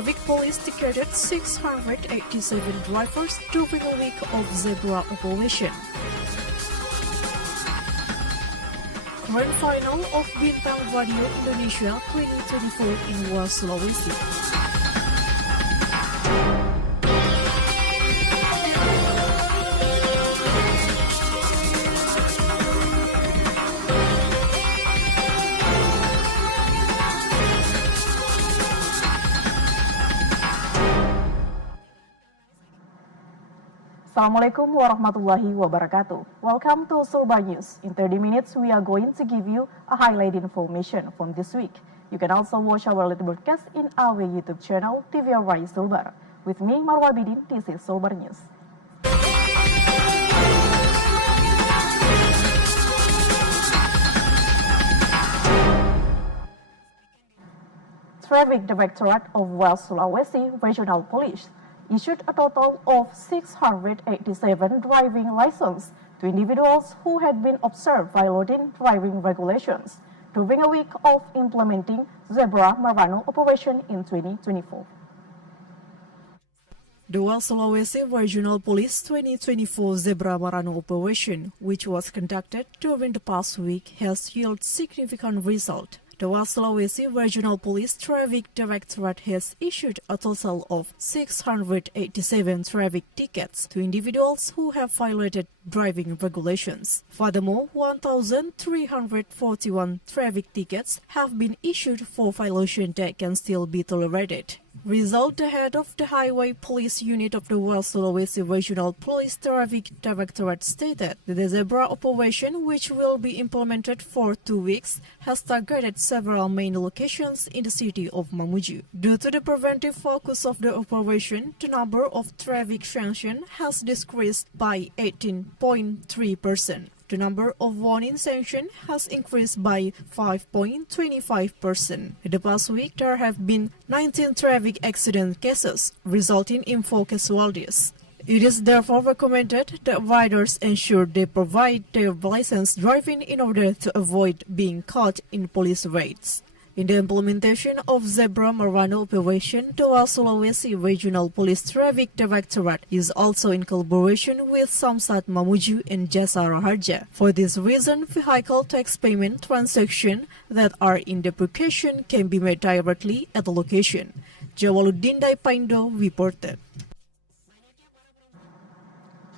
traffic police ticketed 687 drivers during a week of zebra operation. Grand final of Bintang Radio Indonesia 2024 in West Sulawesi. Assalamualaikum warahmatullahi wabarakatuh. Welcome to Sulbar News. In 30 minutes, we are going to give you a highlight information from this week. You can also watch our live broadcast in our YouTube channel, TVRI Sulbar. With me, Marwa Bidin, this is Sulbar News. Traffic Directorate of West Sulawesi Regional Police issued a total of 687 driving licenses to individuals who had been observed violating driving regulations during a week of implementing Zebra Marano operation in 2024. The West Sulawesi Regional Police 2024 Zebra Marano operation, which was conducted during the past week, has yielded significant results. The West Sulawesi Regional Police Traffic Directorate has issued a total of 687 traffic tickets to individuals who have violated driving regulations. Furthermore, 1,341 traffic tickets have been issued for violations that can still be tolerated. Result: the head of the Highway Police Unit of the West Sulawesi Regional Police Traffic Directorate stated that the Zebra operation, which will be implemented for 2 weeks, has targeted several main locations in the city of Mamuju. Due to the preventive focus of the operation, the number of traffic sanctions has decreased by 18.3%. The number of warning sanctions has increased by 5.25%. In the past week, there have been 19 traffic accident cases, resulting in 4 casualties. It is therefore recommended that riders ensure they provide their license driving in order to avoid being caught in police raids. In the implementation of Zebra Marano operation, the West Sulawesi Regional Police Traffic Directorate is also in collaboration with Samsat Mamuju and Jasa Raharja. For this reason, vehicle tax payment transactions that are in deprecation can be made directly at the location. Jawaluddin Daipindo reported.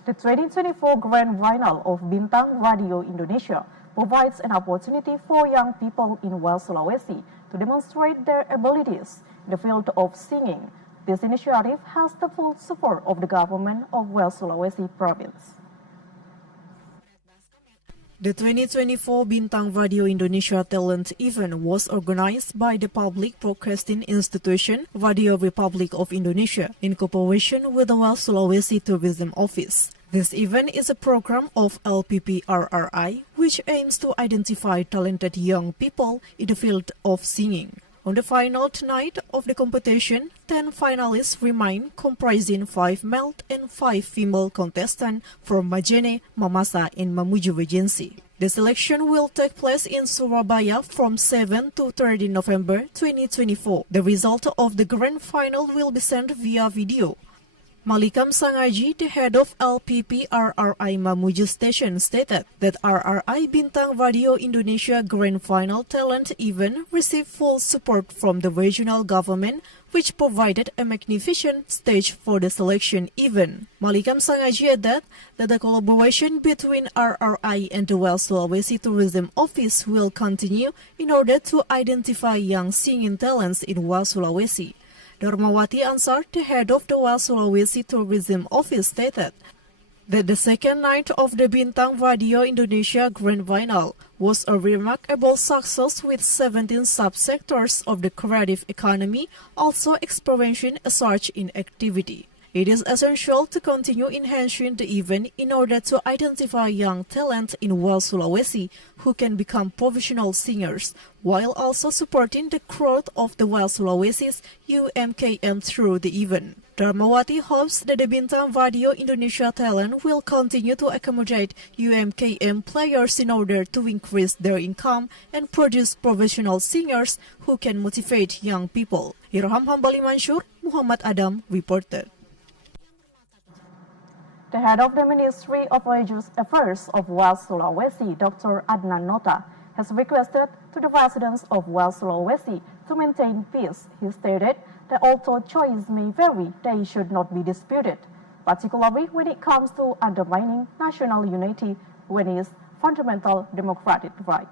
The 2024 Grand Final of Bintang Radio Indonesia provides an opportunity for young people in West Sulawesi to demonstrate their abilities in the field of singing. This initiative has the full support of the government of West Sulawesi Province. The 2024 Bintang Radio Indonesia Talent Event was organized by the Public Broadcasting Institution Radio Republic of Indonesia in cooperation with the West Sulawesi Tourism Office. This event is a program of LPPRRI which aims to identify talented young people in the field of singing. On the final night of the competition, 10 finalists remain, comprising 5 male and 5 female contestants from Majene, Mamasa, and Mamuju Regency. The selection will take place in Surabaya from 7 to 13 November 2024. The result of the grand final will be sent via video. Malikam Sangaji, the head of LPPRRI Mamuju Station, stated that RRI Bintang Radio Indonesia Grand Final Talent Event received full support from the regional government, which provided a magnificent stage for the selection event. Malikam Sangaji added that the collaboration between RRI and the West Sulawesi Tourism Office will continue in order to identify young singing talents in West Sulawesi. Darmawati Ansar, the head of the West Sulawesi Tourism Office, stated that the second night of the Bintang Radio Indonesia Grand Final was a remarkable success, with 17 subsectors of the creative economy also experiencing a surge in activity. It is essential to continue enhancing the event in order to identify young talent in West Sulawesi who can become professional singers, while also supporting the growth of the West Sulawesi's UMKM through the event. Dharmawati hopes that the Bintang Video Indonesia talent will continue to accommodate UMKM players in order to increase their income and produce professional singers who can motivate young people. Irham Hambali Mansur, Muhammad Adam reported. The head of the Ministry of Religious Affairs of West Sulawesi, Dr. Adnan Nota, has requested to the residents of West Sulawesi to maintain peace. He stated that although choices may vary, they should not be disputed, particularly when it comes to undermining national unity when it is fundamental democratic right.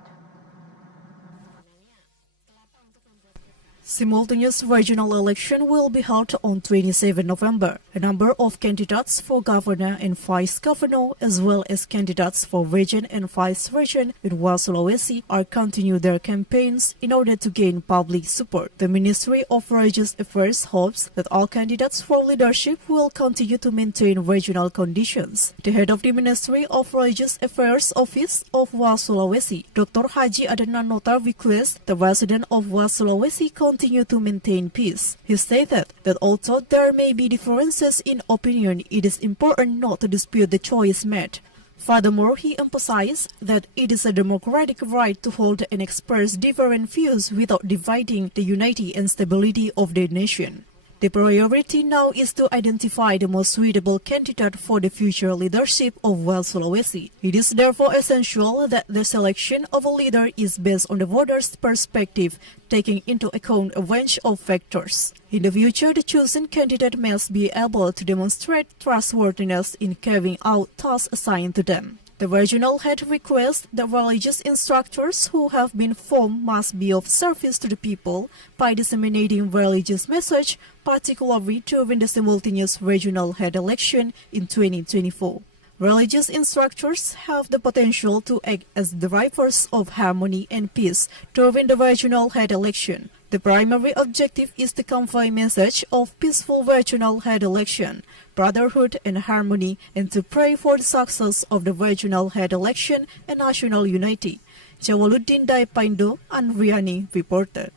Simultaneous regional election will be held on 27 November. A number of candidates for governor and vice governor, as well as candidates for region and vice region in West Sulawesi, are continue their campaigns in order to gain public support. The Ministry of Religious Affairs hopes that all candidates for leadership will continue to maintain regional conditions. The head of the Ministry of Religious Affairs Office of West Sulawesi, Dr. Haji Adnan Nota, requests the residents of West Sulawesi continue to maintain peace. He stated that although there may be differences in opinion, it is important not to dispute the choice made. Furthermore, he emphasized that it is a democratic right to hold and express different views without dividing the unity and stability of the nation. The priority now is to identify the most suitable candidate for the future leadership of West Sulawesi. It is therefore essential that the selection of a leader is based on the voters' perspective, taking into account a range of factors. In the future, the chosen candidate must be able to demonstrate trustworthiness in carrying out tasks assigned to them. The regional head requests that religious instructors who have been formed must be of service to the people by disseminating religious message, particularly during the simultaneous regional head election in 2024. Religious instructors have the potential to act as drivers of harmony and peace during the regional head election. The primary objective is to convey a message of peaceful regional head election, brotherhood and harmony, and to pray for the success of the regional head election and national unity. Jawaluddin Daipaindo and Riani reported.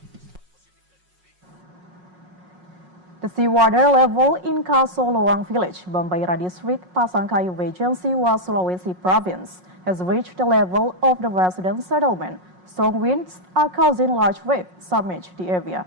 The seawater level in Kasoloang village, Bambaira district, Pasangkayu Regency, West Sulawesi province, has reached the level of the resident settlement. Strong winds are causing large waves submerge the area.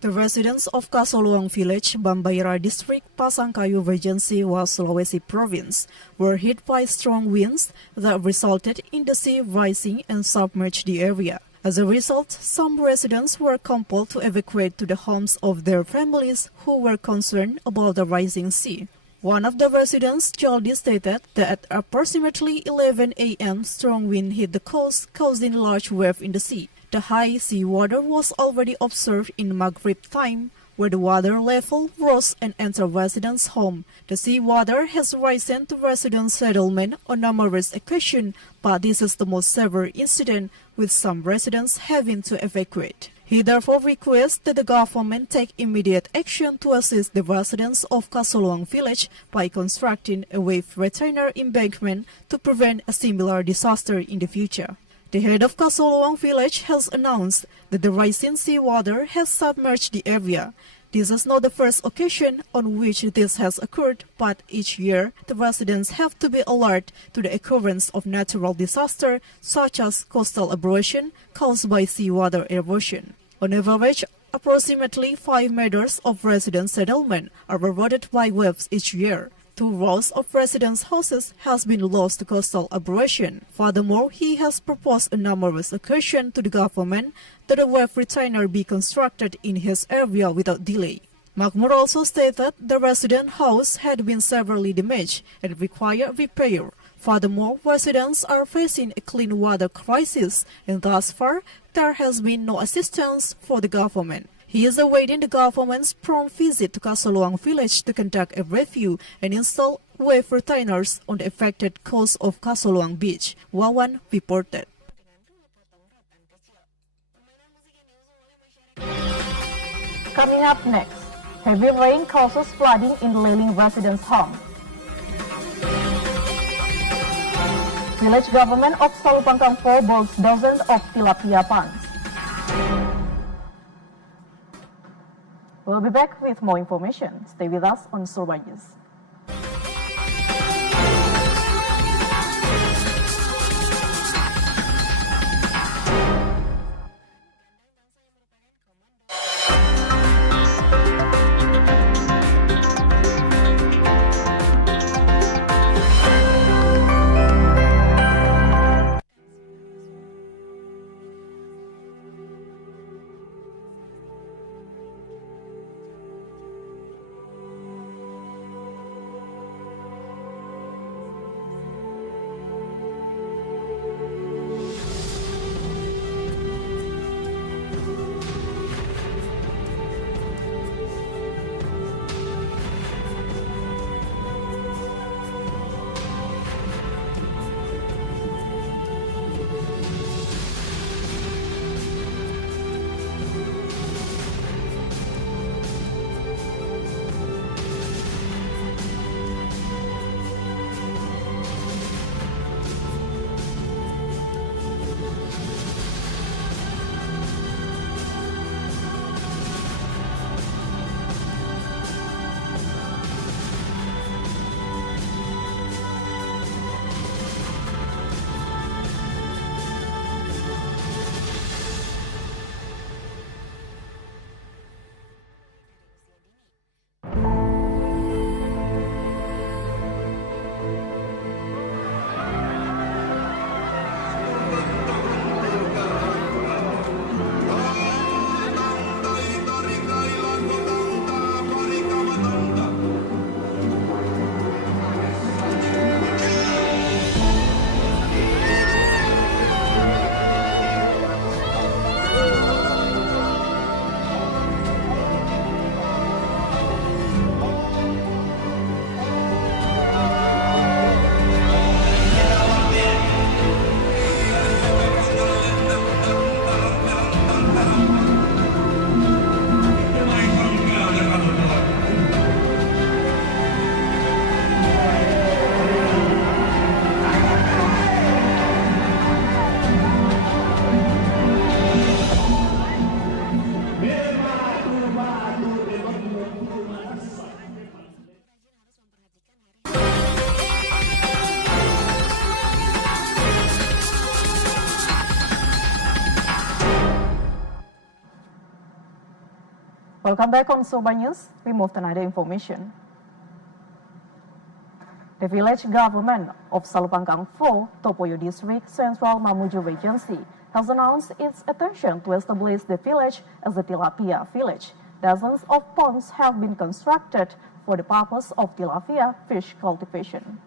The residents of Kasoloang village, Bambaira district, Pasangkayu Regency, West Sulawesi province, were hit by strong winds that resulted in the sea rising and submerged the area. As a result, some residents were compelled to evacuate to the homes of their families who were concerned about the rising sea. One of the residents, Jaldi, stated that at approximately 11 a.m., strong wind hit the coast, causing large wave in the sea. The high sea water was already observed in Maghrib time, where the water level rose and entered residents' home. The sea water has risen to residents' settlement on numerous occasions, but this is the most severe incident, with some residents having to evacuate. He therefore requests that the government take immediate action to assist the residents of Kasoloang village by constructing a wave retainer embankment to prevent a similar disaster in the future. The head of Kasoloang village has announced that the rising sea water has submerged the area. This is not the first occasion on which this has occurred, but each year the residents have to be alert to the occurrence of natural disaster such as coastal erosion caused by seawater erosion. On average, approximately 5 meters of resident settlement are eroded by waves each year. 2 rows of residents' houses has been lost to coastal erosion. Furthermore, he has proposed on numerous occasions to the government that a wave retainer be constructed in his area without delay. Makmur also stated the resident house had been severely damaged and required repair. Furthermore, residents are facing a clean water crisis, and thus far, there has been no assistance for the government. He is awaiting the government's prompt visit to Kasoloang village to conduct a review and install wave retainers on the affected coast of Kasoloang beach. Wawan reported. Coming up next, heavy rain causes flooding in Leling residence home. Village government of Salupangkang 4 boils dozens of tilapia ponds. We'll be back with more information. Stay with us on Sulbar News. Welcome back on Sulbar News. We move to another information. The village government of Salupangkang 4, Topoyo District, Central Mamuju Regency, has announced its intention to establish the village as a tilapia village. Dozens of ponds have been constructed for the purpose of tilapia fish cultivation.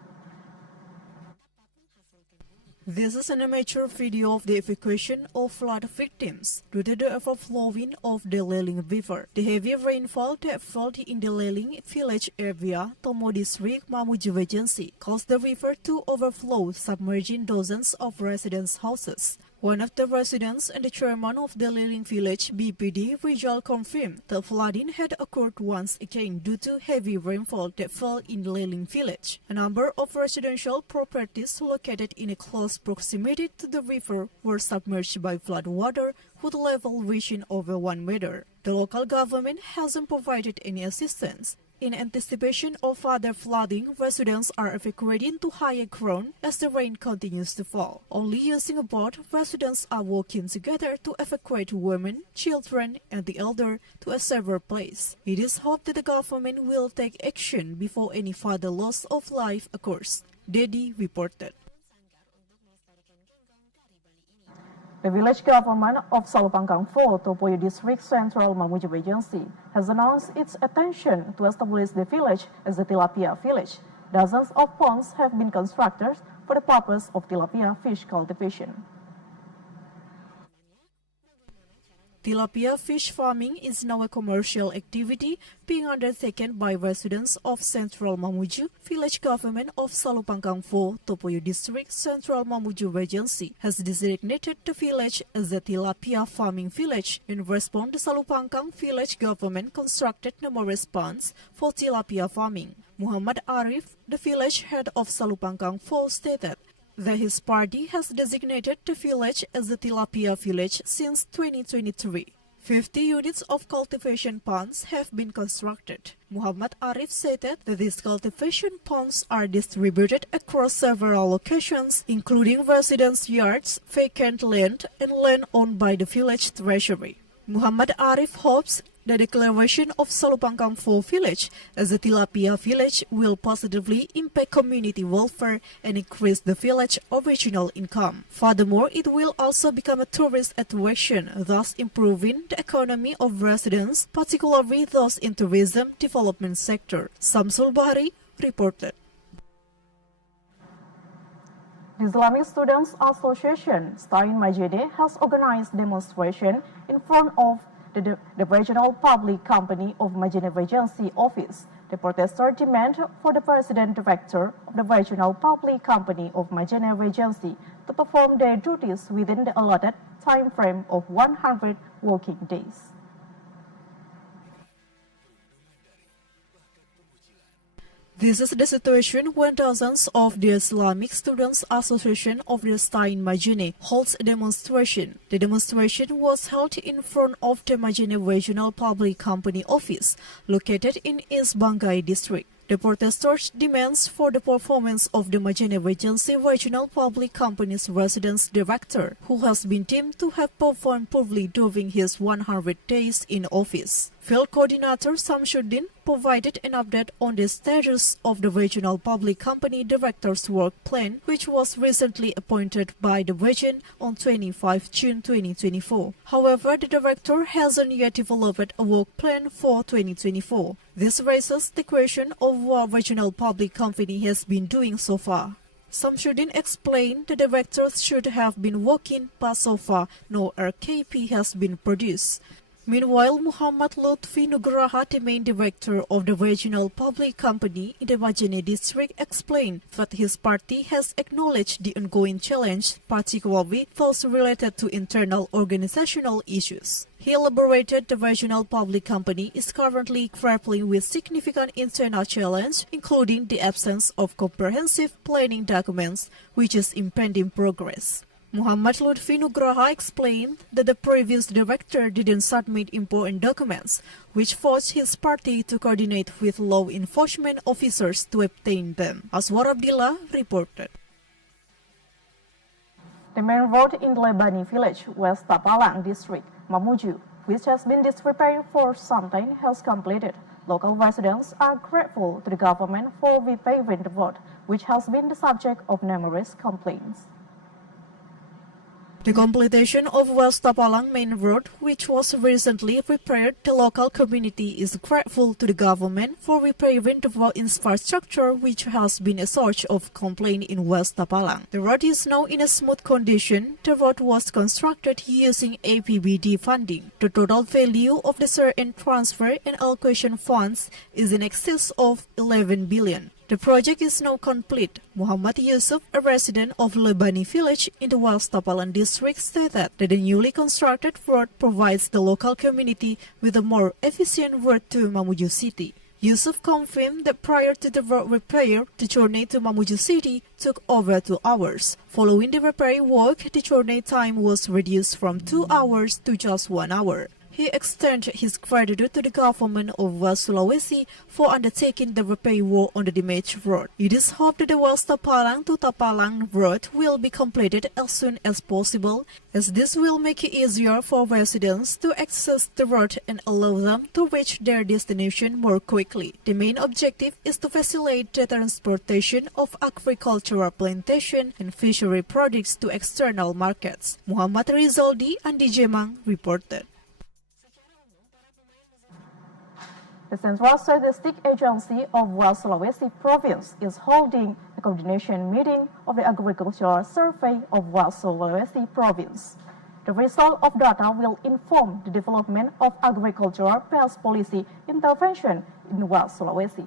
This is an amateur video of the evacuation of flood victims due to the overflowing of the Leling River. The heavy rainfall that fell in the Leling village area, Tomo District, Mamuju Regency, caused the river to overflow, submerging dozens of residents' houses. One of the residents and the chairman of the Leling village, BPD, Rizal, confirmed the flooding had occurred once again due to heavy rainfall that fell in the Leling village. A number of residential properties located in a close proximity to the river were submerged by flood water, with level reaching over 1 meter. The local government hasn't provided any assistance. In anticipation of further flooding, residents are evacuating to higher ground as the rain continues to fall. Only using a boat, residents are working together to evacuate women, children, and the elder to a safer place. It is hoped that the government will take action before any further loss of life occurs. Dedi reported. The village government of Salupangkang 4, Topoyo District, Central Mamuju Regency, has announced its intention to establish the village as a tilapia village. Dozens of ponds have been constructed for the purpose of tilapia fish cultivation. Tilapia fish farming is now a commercial activity being undertaken by residents of Central Mamuju, village government of Salupangkang 4, Topoyo District, Central Mamuju Regency, has designated the village as a tilapia farming village. In response, the Salupangkang village government constructed numerous ponds for tilapia farming. Muhammad Arif, the village head of Salupangkang 4, stated that his party has designated the village as a tilapia village since 2023. 50 units of cultivation ponds have been constructed. Muhammad Arif stated that these cultivation ponds are distributed across several locations, including residence yards, vacant land, and land owned by the village treasury. Muhammad Arif hopes the declaration of Salupangkang 4 village as a tilapia village will positively impact community welfare and increase the village original income. Furthermore, it will also become a tourist attraction, thus improving the economy of residents, particularly those in tourism development sector. Sulbar reported. The Islamic Students Association STASIUN Majene has organized demonstration in front of the Regional Public Company of Majene Regency office. The protesters demand for the President Director of the Regional Public Company of Majene Regency to perform their duties within the allotted time frame of 100 working days. This is the situation when dozens of the Islamic Students Association of the STASIUN Majene holds a demonstration. The demonstration was held in front of the Majene Regional Public Company office, located in East Banggai District. The protesters' demands for the performance of the Majene Regency Regional Public Company's residence director, who has been deemed to have performed poorly during his 100 days in office. Field Coordinator Samshuddin provided an update on the status of the Regional Public Company Director's work plan, which was recently appointed by the region on 25 June 2024. However, the director hasn't yet developed a work plan for 2024. This raises the question of what Regional Public Company has been doing so far. Samshuddin explained the directors should have been working, but so far no RKP has been produced. Meanwhile, Muhammad Lutfi Nugraha, the main director of the Regional Public Company in the Majene district, explained that his party has acknowledged the ongoing challenge, particularly those related to internal organizational issues. He elaborated the Regional Public Company is currently grappling with significant internal challenge, including the absence of comprehensive planning documents, which is impeding progress. Muhammad Lutfi Nugraha explained that the previous director didn't submit important documents, which forced his party to coordinate with law enforcement officers to obtain them. Aswar Abdillah reported. The main road in Lebani village, West Tapalang district, Mamuju, which has been disrepaired for some time, has completed. Local residents are grateful to the government for repaving the road, which has been the subject of numerous complaints. The completion of West Tapalang Main Road, which was recently repaired, the local community is grateful to the government for repairing the road infrastructure, which has been a source of complaint in West Tapalang. The road is now in a smooth condition. The road was constructed using APBD funding. The total value of the share and transfer and allocation funds is in excess of 11 billion. The project is now complete. Muhammad Yusuf, a resident of Lebani village in the West Tapalang district, stated that the newly constructed road provides the local community with a more efficient route to Mamuju city. Yusuf confirmed that prior to the road repair, the journey to Mamuju city took over 2 hours. Following the repair work, the journey time was reduced from 2 hours to just 1 hour. He extended his gratitude to the government of West Sulawesi for undertaking the repair work on the damaged road. It is hoped that the West Tapalang to Tapalang road will be completed as soon as possible, as this will make it easier for residents to access the road and allow them to reach their destination more quickly. The main objective is to facilitate the transportation of agricultural plantation and fishery products to external markets. Muhammad Rizaldi, Andi Jemang reported. The Central Statistic Agency of West Sulawesi Province is holding a coordination meeting of the Agricultural Survey of West Sulawesi Province. The result of data will inform the development of agricultural-based policy intervention in West Sulawesi.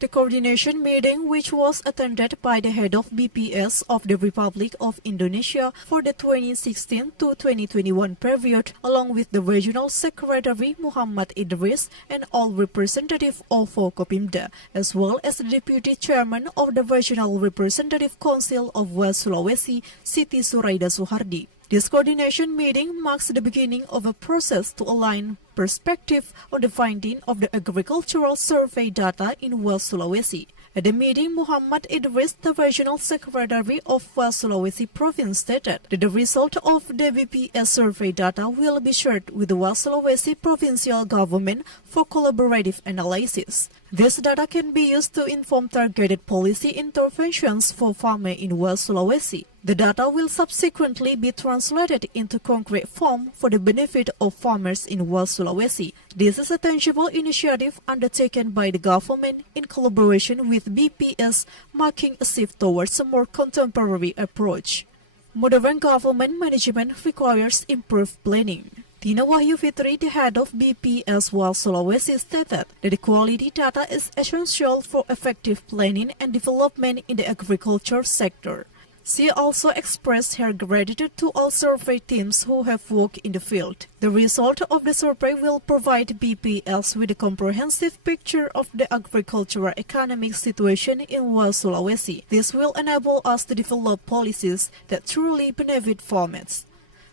The coordination meeting, which was attended by the head of BPS of the Republic of Indonesia for the 2016 to 2021 period, along with the Regional Secretary Muhammad Idris and all representatives of Forkopimda, as well as the Deputy Chairman of the Regional Representative Council of West Sulawesi, Siti Suraida Suhardi. This coordination meeting marks the beginning of a process to align perspective on the finding of the agricultural survey data in West Sulawesi. At the meeting, Muhammad Idris, the Regional Secretary of West Sulawesi Province, stated that the result of the BPS survey data will be shared with the West Sulawesi Provincial Government for collaborative analysis. This data can be used to inform targeted policy interventions for farmers in West Sulawesi. The data will subsequently be translated into concrete form for the benefit of farmers in West Sulawesi. This is a tangible initiative undertaken by the government in collaboration with BPS, marking a shift towards a more contemporary approach. Modern government management requires improved planning. Tina Wahyu Fitri, the head of BPS West Sulawesi, stated that the quality data is essential for effective planning and development in the agriculture sector. She also expressed her gratitude to all survey teams who have worked in the field. The result of the survey will provide BPS with a comprehensive picture of the agricultural economic situation in West Sulawesi. This will enable us to develop policies that truly benefit farmers.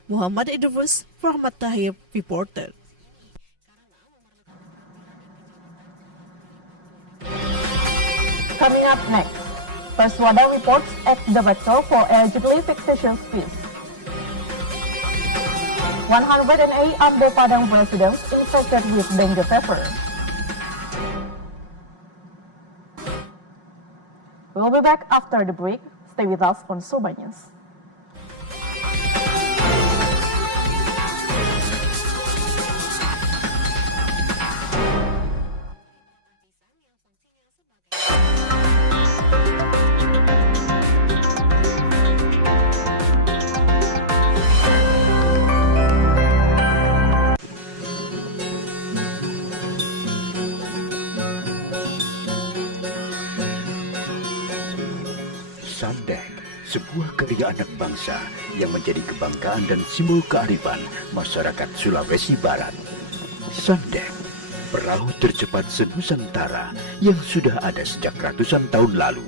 Muhammad Idris, Rahmat Tahir, reported. Coming up next, Perswada reports at Director for allegedly fictitious fees. 108 Amdo Padang residents infected with dengue fever. We'll be back after the break. Stay with us on Sulbar News. Sandek, sebuah karya anak bangsa yang menjadi kebanggaan dan simbol kearifan masyarakat Sulawesi Barat. Sandek, perahu tercepat senusantara yang sudah ada sejak ratusan tahun lalu.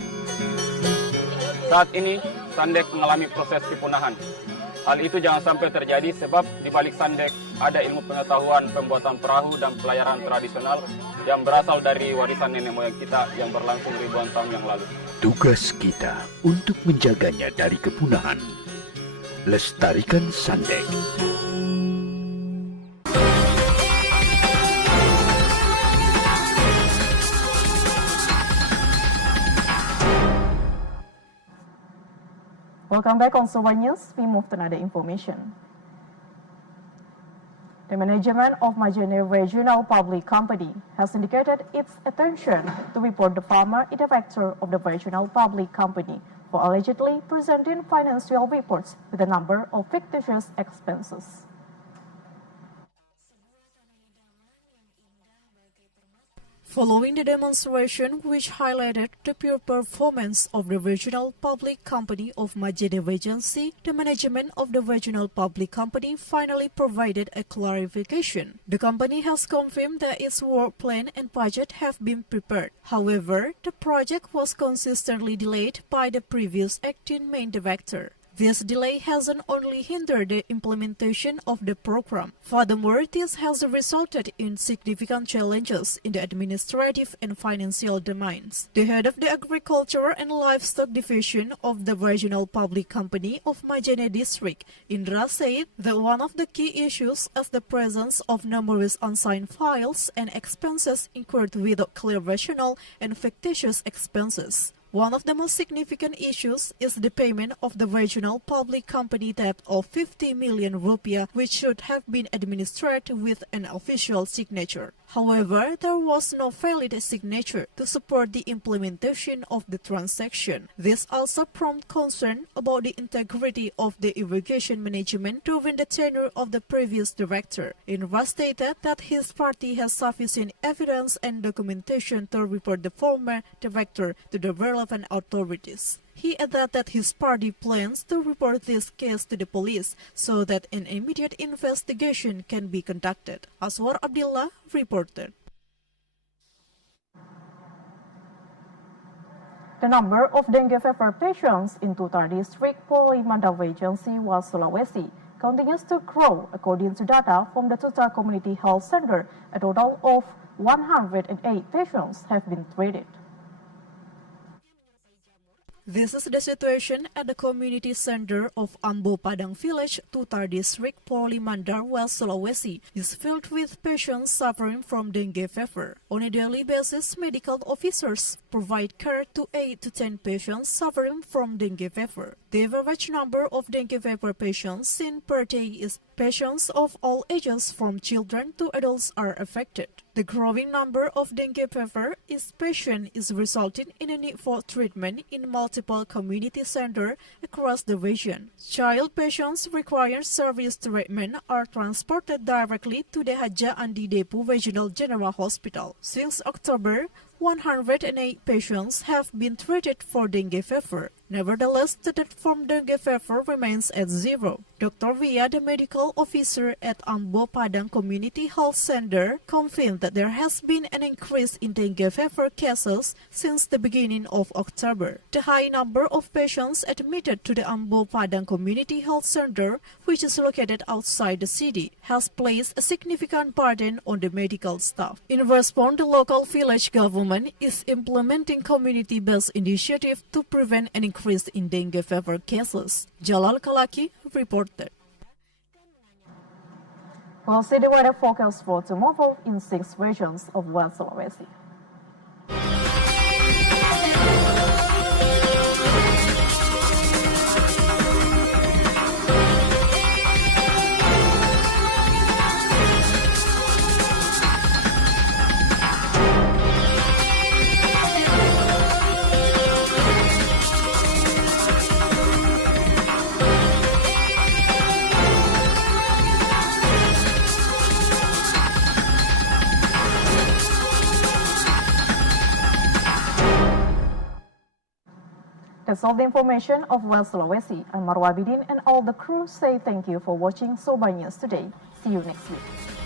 Saat ini, Sandek mengalami proses kepunahan. Hal itu jangan sampai terjadi sebab di balik Sandek ada ilmu pengetahuan pembuatan perahu dan pelayaran tradisional yang berasal dari warisan nenek moyang kita yang berlangsung ribuan tahun yang lalu. Tugas kita untuk menjaganya dari kepunahan. Lestarikan Sandek. Welcome back on Sulbar News. We move to another information. The management of Majene Regional Public Company has indicated its intention to report the former director of the Regional Public Company for allegedly presenting financial reports with a number of fictitious expenses. Following the demonstration, which highlighted the pure performance of the Regional Public Company of Majene Regency, the management of the Regional Public Company finally provided a clarification. The company has confirmed that its work plan and budget have been prepared. However, the project was consistently delayed by the previous acting main director. This delay hasn't only hindered the implementation of the program. Furthermore, this has resulted in significant challenges in the administrative and financial domains. The head of the Agriculture and Livestock Division of the Regional Public Company of Majene District, Indra, said that one of the key issues is the presence of numerous unsigned files and expenses incurred without clear rationale and fictitious expenses. One of the most significant issues is the payment of the regional public company debt of 50 million rupiah, which should have been administered with an official signature. However, there was no valid signature to support the implementation of the transaction. This also prompted concern about the integrity of the irrigation management during the tenure of the previous director. Inra stated that his party has sufficient evidence and documentation to report the former director to the relevant authorities. He added that his party plans to report this case to the police so that an immediate investigation can be conducted. Aswar Abdillah reported. The number of dengue fever patients in Tutar District, Polimanda Regency, Sulawesi, continues to grow. According to data from the Tutar Community Health Center, a total of 108 patients have been treated. This is the situation at the community center of Ambo Padang Village, Tutar District, Polimandar, West Sulawesi, is filled with patients suffering from dengue fever. On a daily basis, medical officers provide care to 8 to 10 patients suffering from dengue fever. The average number of dengue fever patients seen per day is patients of all ages from children to adults are affected. The growing number of dengue fever patients is resulting in a need for treatment in multiple community centers across the region. Child patients requiring service treatment are transported directly to the Haja Andi Depu Regional General Hospital. Since October, 108 patients have been treated for dengue fever. Nevertheless, the death from dengue fever remains at zero. Dr. Via, the medical officer at Ambo Padang Community Health Center, confirmed that there has been an increase in dengue fever cases since the beginning of October. The high number of patients admitted to the Ambo Padang Community Health Center, which is located outside the city, has placed a significant burden on the medical staff. In response, the local village government is implementing community-based initiative to prevent an increase in dengue fever cases. Jalal Kalaki reported. We'll see the weather forecast for tomorrow in 6 regions of West Sulawesi. That's all the information of West Sulawesi. I'm Marwa Bidin and all the crew say thank you for watching Sulbar News today. See you next week.